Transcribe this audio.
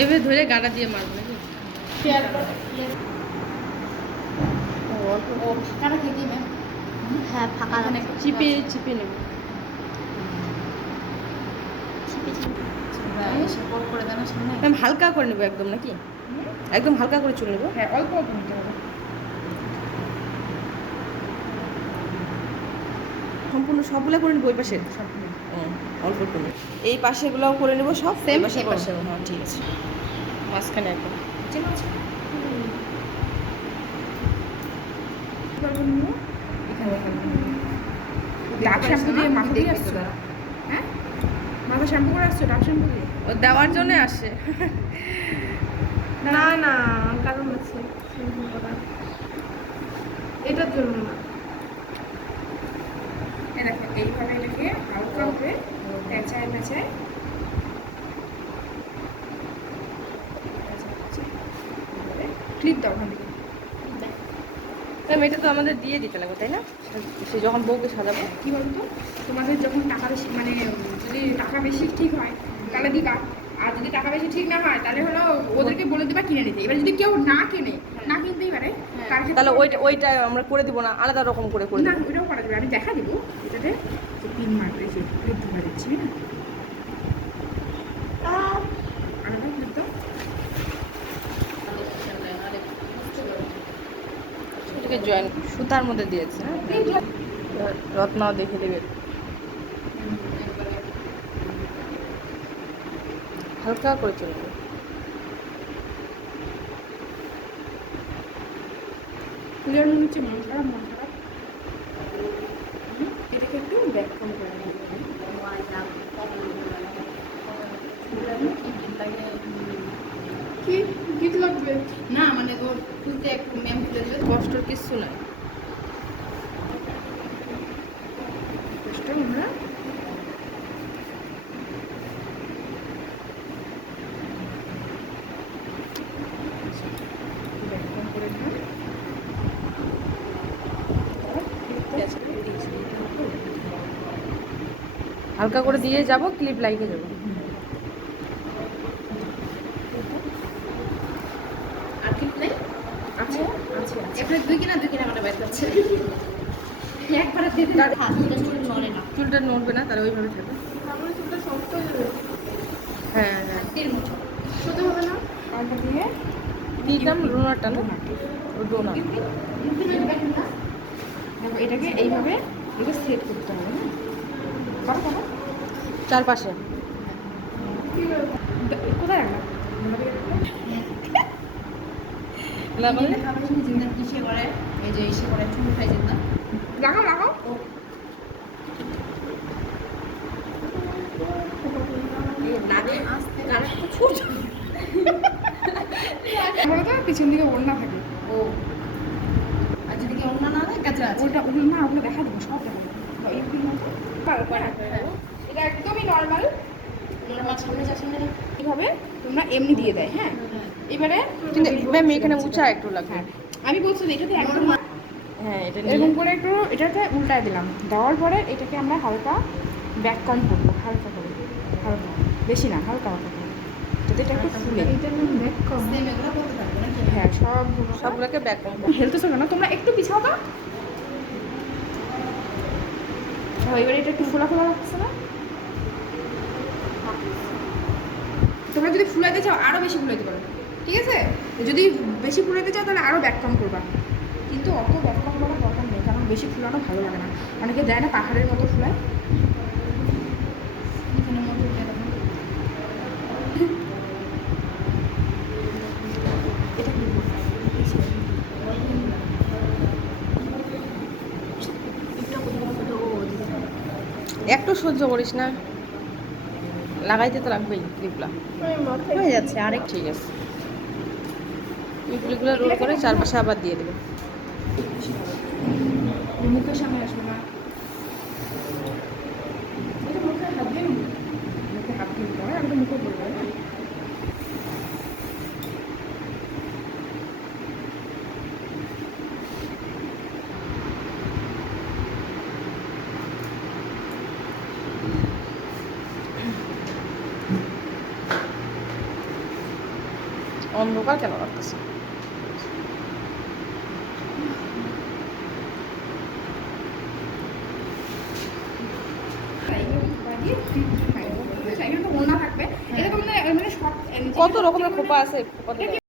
এভাবে ধরে গাড়া দিয়ে মারবো নাকি? ও ফাঁকা রাখে কি ম্যাম? হ্যাঁ ফাঁকা রাখে। চিপে চিপে নেব। করে দেন সামনে। ম্যাম হালকা করে নেবো একদম নাকি? একদম হালকা করে চুল নেবো। হ্যাঁ অল্প অল্প নিতে হবে। সম্পূর্ণ সবগুলো করে নেবো ওই পাশে? অল্প অল্প নেব। এই পাশেগুলোও করে নেবো সব সেম পাশে? হ্যাঁ ঠিক আছে। মাঝখানে একদম ডাব শ্যাম্পু দিয়ে মাথা দিয়ে আসছো? হ্যাঁ মাথা শ্যাম্পু করে আসছো ডাব শ্যাম্পু দিয়ে? ও দেওয়ার জন্য আসে। না না কারণ আছে শ্যাম্পু করা, এটার জন্য না। দেখো এইভাবে এটাকে হালকা করে পেঁচায় পেঁচায় ক্লিপ দাও ওখান থেকে। ম্যাম এটা তো আমাদের দিয়ে দিতে লাগবে তাই না? সে যখন বউকে সাজাবো। কি বলতো তোমাদের যখন টাকা বেশি মানে যদি টাকা বেশি ঠিক হয় তাহলে দিবা, আর যদি টাকা বেশি ঠিক না হয় তাহলে হলো ওদেরকে বলে দিবা কিনে নিতে। এবার যদি কেউ না কেনে, না কিনতেই পারে, তাহলে ওইটা আমরা করে দিব না, আলাদা রকম করে করে না দেবো? ওইটাও করা যাবে। আমি দেখা দেবো এটাতে যে পিন মারবে, যে ক্লিপ ধরা দিচ্ছি না আলাদা ক্লিপ দাও। এটাকে জয়েন সুতার মধ্যে দিয়েছে হ্যাঁ, রত্নাও দেখে দেবে। হালকা করে চলবে। ক্লিয়ার মনে হচ্ছে মন খারাপ মন খারাপ। এটাকে একটু ব্যাক কম করে নিই। কি গীত লাগবে না মানে ওর খুলতে একটু ম্যাম খুলে দেবে। কষ্টর কিচ্ছু নাই। কষ্ট আমরা ব্যাক কম করে দিই। হালকা করে দিয়ে যাব, ক্লিপ লাগিয়ে যাবো। আর ক্লিপ নেই? আছে আছে একটা দুই কিনা কাটা বের করছে একবারে দিতে দাও। চুলটা নড়বে না, তাহলে ওইভাবে থাকবে। তাহলে চুলটা শক্ত হয়ে যাবে। হ্যাঁ হ্যাঁ এর মতো ছোট হবে না? পাউডার দিয়ে দিতাম রোনারটা না, ডোনার। দেখো এটাকে এইভাবে এটা সেট করতে হবে। হ্যাঁ করো করো। চারপাশে কোথায় রাখলাম? কিসে করে এই যে ইসে করে চুল উঠাই যেত না। লাগাও লাগাও। আমরা তো পিছন দিকে ওড়না থাকে। ও আর যদি কি অন্য না হয় কাছে আছে ওটা ওগুলো না ওগুলো দেখা দেবো সব দেখা দেবো। এইগুলোর মতো এটা একদমই নর্মাল। এইভাবে তোমরা এমনি দিয়ে দেয়। হ্যাঁ এবারে কিন্তু ম্যাম এখানে উঁচা একটু লাগবে। হ্যাঁ আমি বলছি যে এটাতে একদম হ্যাঁ এটা এরকম করে একটু এটাতে উল্টায় দিলাম। দেওয়ার পরে এটাকে আমরা হালকা ব্যাক কম করবো, হালকা করে, হালকা বেশি না, হালকা হালকা করে যাতে এটা একটু ফুলে। হ্যাঁ সবগুলোকে ব্যাক কম। হেলতেছো কেন তোমরা? একটু পিছাও তো। এবারে এটা একটু ফোলা ফোলা লাগছে না? তোমরা যদি ফুলাইতে চাও আরও বেশি ফুলাইতে পারো, ঠিক আছে? যদি বেশি ফুলাইতে চাও তাহলে আরও ব্যাক কম করবা, কিন্তু অত ব্যাক কম করার দরকার নেই, কারণ বেশি ফুলানো ভালো লাগে না। অনেকে দেয় না পাহাড়ের মতো ফুলায়। একটু সহ্য করিস না, লাগাইতে তো লাগবেই ক্লিপলা। হয়ে যাচ্ছে আরেক, ঠিক আছে। ক্লিপগুলো রোল করে চারপাশে আবার দিয়ে দেবে। মুখের সামনে আসবে না, মুখে হাত দিয়ে মুখে হাত দিয়ে দিতে হয়। আমি তো মুখে বলবো না। অন্ধকার কেন লাগতেছে? এখানে তো ওড়না থাকবে, এটা তো মানে সব কত রকমের খোপা আছে, খোপা থেকে